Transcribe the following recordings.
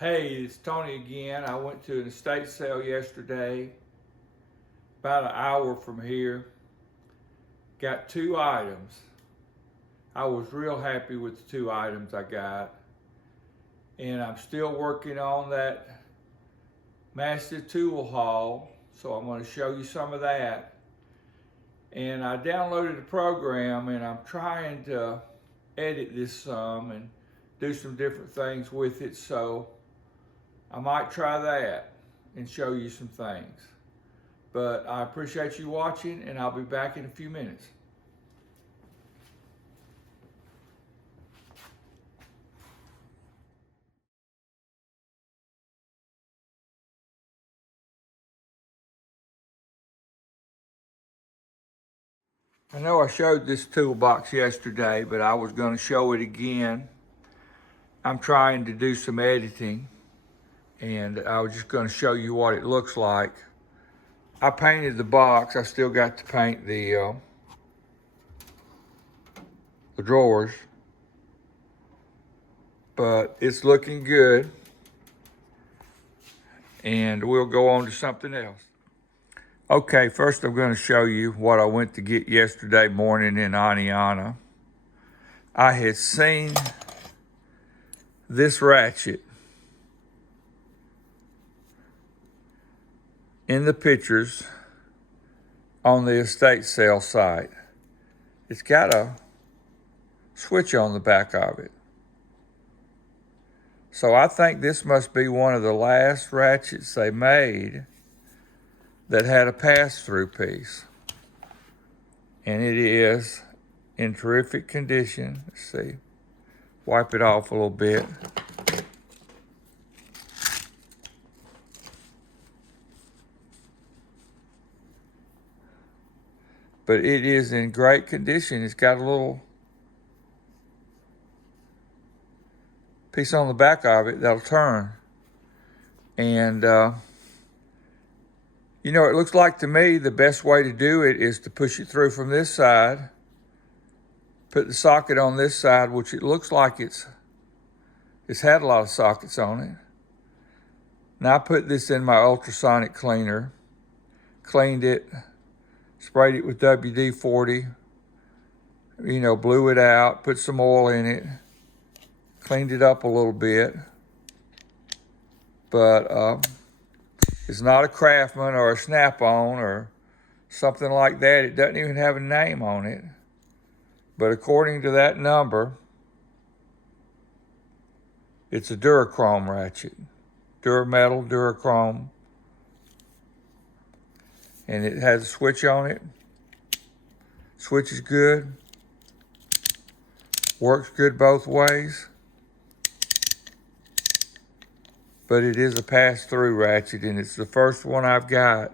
Hey, it's Tony again. I went to an estate sale yesterday, about an hour from here. Got two items. I was real happy with the two items I got. And I'm still working on that massive tool haul, so I'm going to show you some of that. And I downloaded a program and I'm trying to edit this some and do some different things with it, so I might try that and show you some things. But I appreciate you watching, and I'll be back in a few minutes. I know I showed this toolbox yesterday, but I was going to show it again. I'm trying to do some editing, and I was just going to show you what it looks like. I painted the box. I still got to paint the drawers, but it's looking good. And we'll go on to something else. Okay, first I'm going to show you what I went to get yesterday morning in Aniana. I had seen this ratchet in the pictures on the estate sale site. It's got a switch on the back of it. So I think this must be one of the last ratchets they made that had a pass-through piece. And it is in terrific condition. Let's see, wipe it off a little bit. But it is in great condition. It's got a little piece on the back of it that'll turn. And you know, it looks like to me the best way to do it is to push it through from this side, put the socket on this side, which it looks like it's had a lot of sockets on it. Now I put this in my ultrasonic cleaner, cleaned it, sprayed it with WD-40, you know, blew it out, put some oil in it, cleaned it up a little bit. But it's not a Craftsman or a Snap-on or something like that. It doesn't even have a name on it. But according to that number, it's a Durachrome ratchet. Durametal, Durachrome. And it has a switch on it. Switch is good. Works good both ways. But it is a pass-through ratchet, and it's the first one I've got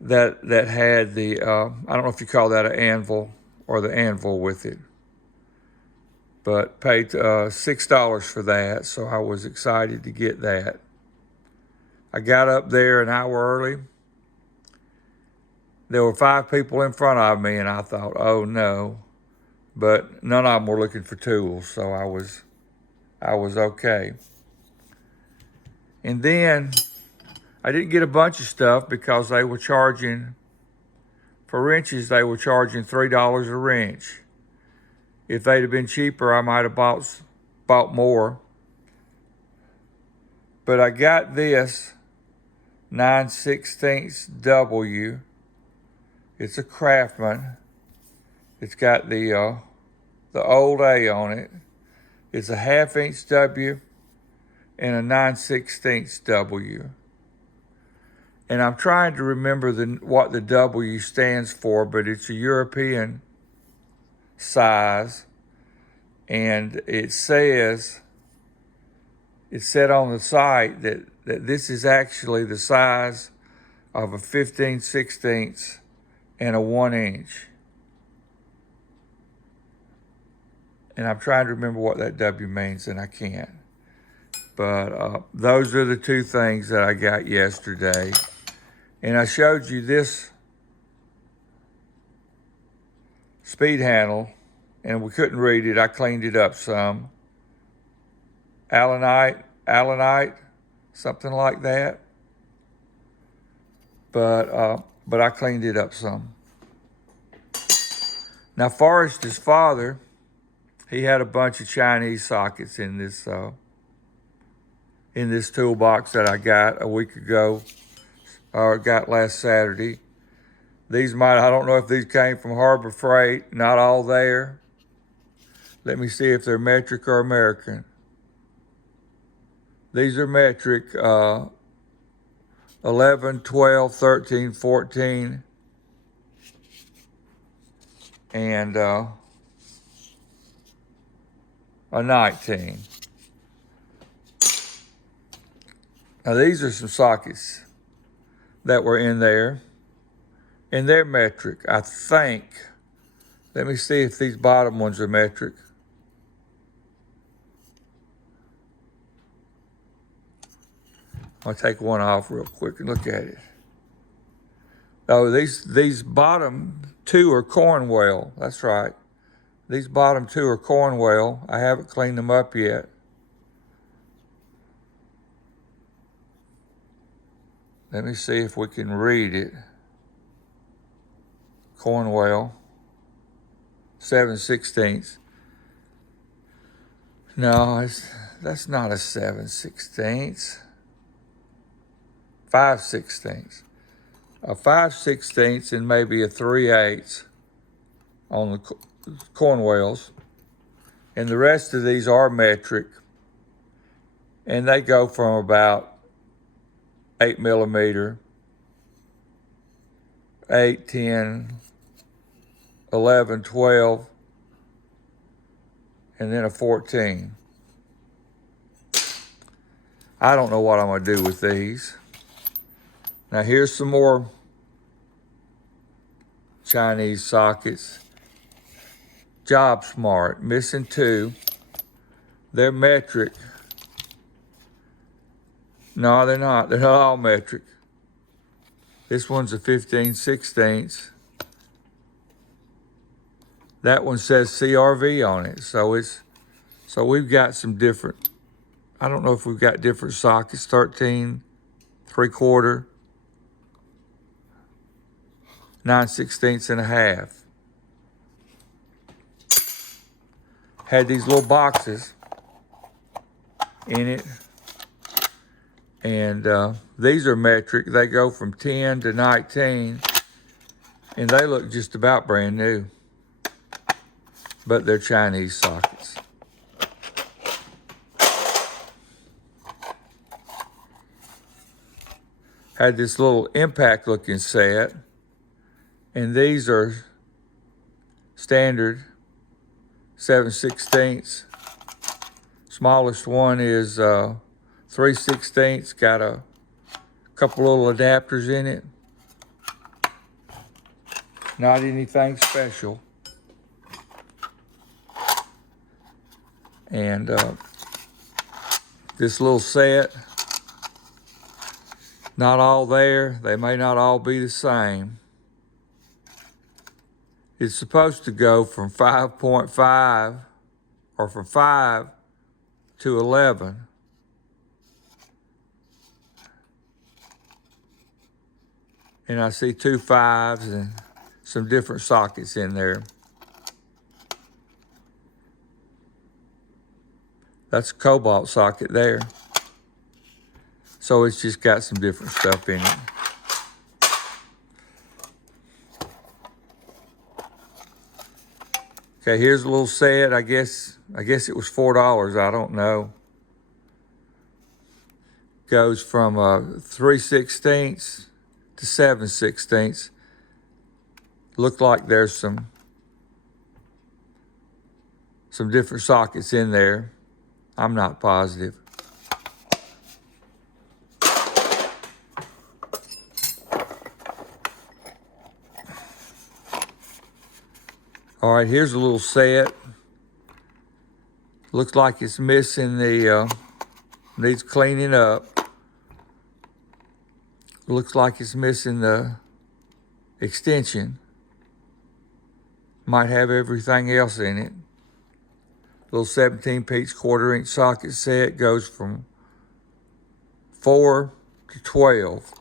that had the, I don't know if you call that an anvil or the anvil with it, but paid $6 for that, so I was excited to get that. I got up there an hour early. There were 5 people in front of me, and I thought, oh no, but none of them were looking for tools, so I was okay. And then I didn't get a bunch of stuff because they were charging, for wrenches, they were charging $3 a wrench. If they'd have been cheaper, I might have bought more. But I got this 9/16 W. It's a Craftsman. It's got the old A on it. It's a 1/2" W and a 9/16 W. And I'm trying to remember what the W stands for, but it's a European size. And it said on the site that this is actually the size of a 15/16 and a 1". And I'm trying to remember what that W means, and I can't. But those are the two things that I got yesterday. And I showed you this speed handle, and we couldn't read it. I cleaned it up some. allanite, something like that. But I cleaned it up some. Now, Forrest's father, he had a bunch of Chinese sockets in this toolbox that I got a week ago, or got last Saturday. I don't know if these came from Harbor Freight, not all there. Let me see if they're metric or American. These are metric, 11, 12, 13, 14, and a 19. Now these are some sockets that were in there, and they're metric, I think. Let me see if these bottom ones are metric. I'll take one off real quick and look at it. Oh, these bottom two are Cornwell. That's right. These bottom two are Cornwell. I haven't cleaned them up yet. Let me see if we can read it. Cornwell, 7/16. No, that's not a 7/16. 5/16. A 5/16 and maybe a 3/8 on the Cornwells. And the rest of these are metric. And they go from about 8 millimeter, 8, 10, 11, 12, and then a 14. I don't know what I'm gonna do with these. Now here's some more Chinese sockets. Job Smart, missing 2. They're metric. No, they're not. They're not all metric. This one's a 15/16. That one says CRV on it. So we've got some different, I don't know if we've got different sockets. 13, 3/4, 9/16 and a half. Had these little boxes in it. And these are metric. They go from 10 to 19. And they look just about brand new. But they're Chinese sockets. Had this little impact looking set. And these are standard 7/16. Smallest one is 3/16. Got a couple little adapters in it. Not anything special. And this little set, not all there. They may not all be the same. It's supposed to go from 5.5 or from 5 to 11. And I see 2 5s and some different sockets in there. That's a cobalt socket there. So it's just got some different stuff in it. Okay, here's a little set. I guess it was $4. I don't know. Goes from 3/16 to 7/16. Look like there's some different sockets in there. I'm not positive. All right, here's a little set. Looks like it's missing needs cleaning up. Looks like it's missing the extension. Might have everything else in it. Little 17-piece 1/4-inch socket set goes from 4 to 12.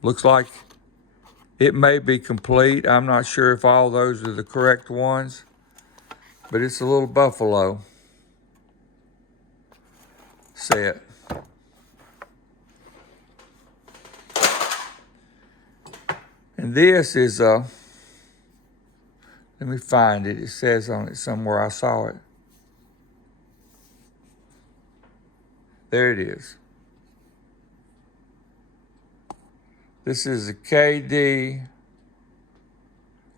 Looks like it may be complete. I'm not sure if all those are the correct ones, but it's a little buffalo set. And this is let me find it. It says on it somewhere. I saw it. There it is. This is a KD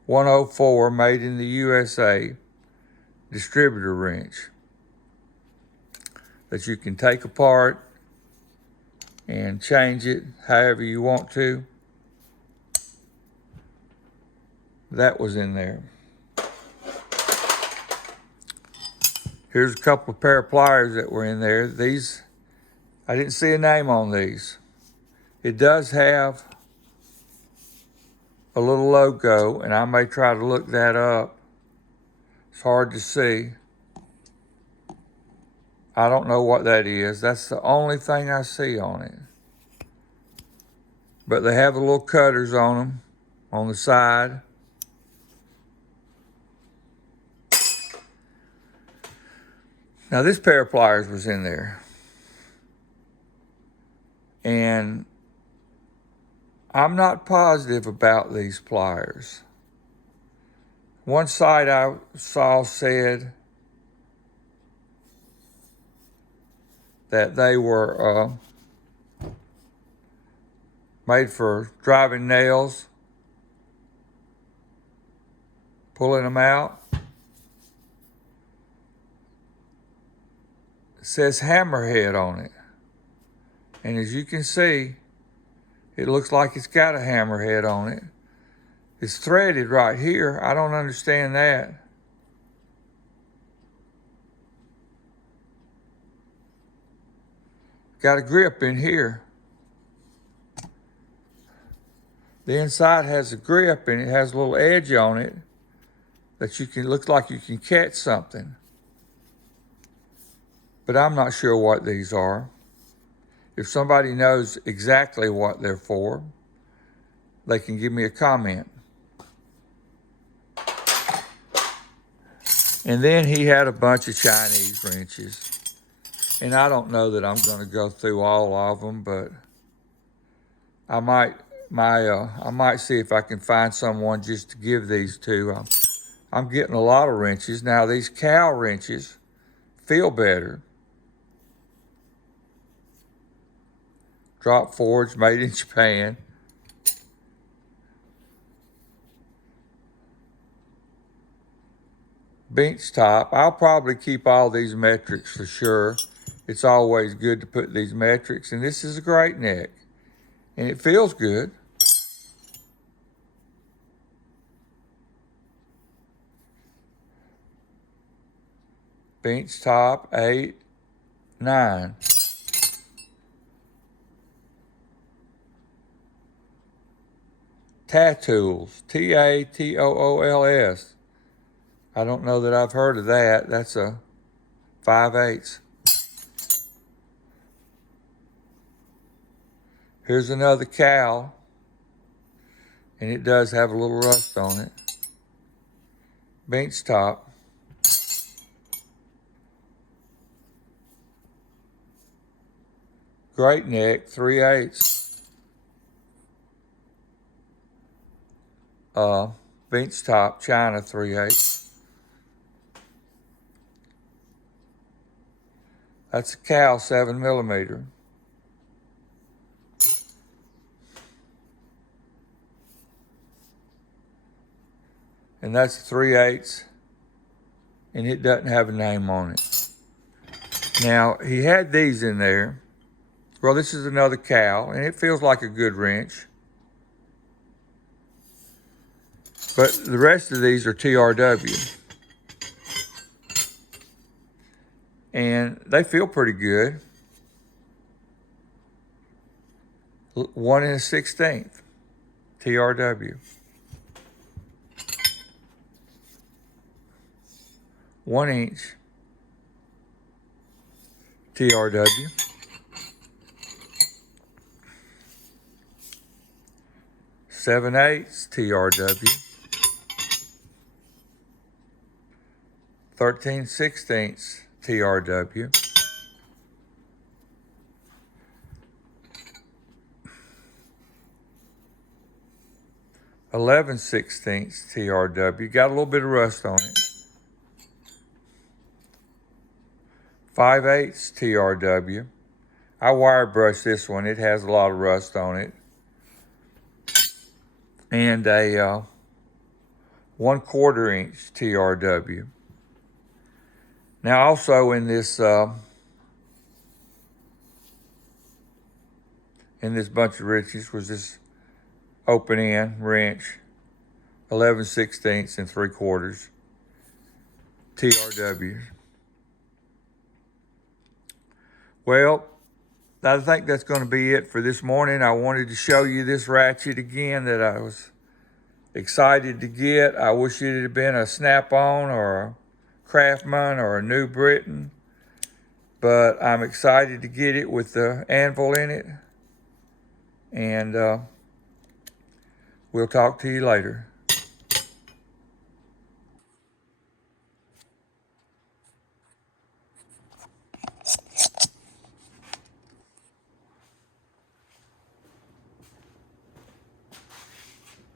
104 made in the USA distributor wrench that you can take apart and change it however you want to. That was in there. Here's a couple of pair of pliers that were in there. These, I didn't see a name on these. It does have a little logo, and I may try to look that up. It's hard to see. I don't know what that is. That's the only thing I see on it. But they have the little cutters on them on the side. Now this pair of pliers was in there. And I'm not positive about these pliers. One site I saw said that they were made for driving nails, pulling them out. It says hammerhead on it. And as you can see, it looks like it's got a hammerhead on it. It's threaded right here. I don't understand that. Got a grip in here. The inside has a grip and it has a little edge on it that you can, looks like you can catch something. But I'm not sure what these are. If somebody knows exactly what they're for, they can give me a comment. And then he had a bunch of Chinese wrenches. And I don't know that I'm going to go through all of them, but I might see if I can find someone just to give these to. I'm getting a lot of wrenches. Now these cow wrenches feel better. Drop forge, made in Japan. Bench top. I'll probably keep all these metrics for sure. It's always good to put these metrics, and this is a great neck, and it feels good. Bench top, 8, 9. Tatools, Tatools. I don't know that I've heard of that. That's a 5/8. Here's another cow, and it does have a little rust on it. Bench top. Great neck, 3/8. Bench top, China, 3/8. That's a cow, 7mm. And that's 3/8, and it doesn't have a name on it. Now, he had these in there. Well, this is another cow, and it feels like a good wrench. But the rest of these are TRW. and they feel pretty good. 1 1/16 TRW. 1 inch TRW. 7/8 TRW. 13/16 TRW. 11/16 TRW. Got a little bit of rust on it. 5/8 TRW. I wire brushed this one. It has a lot of rust on it. And a 1/4 inch TRW. Now also in this bunch of riches was this open end wrench, 11/16 3/4 TRW. Well, I think that's going to be it for this morning. I wanted to show you this ratchet again that I was excited to get. I wish it had been a Snap-on or a Craftsman or a New Britain, but I'm excited to get it with the anvil in it. And we'll talk to you later.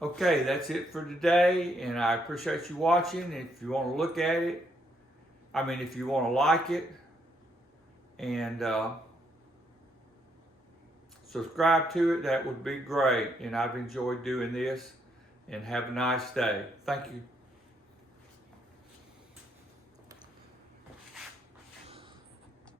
Okay, that's it for today, and I appreciate you watching. If you want to look at it, if you want to like it, and subscribe to it, that would be great. And I've enjoyed doing this, and have a nice day. Thank you.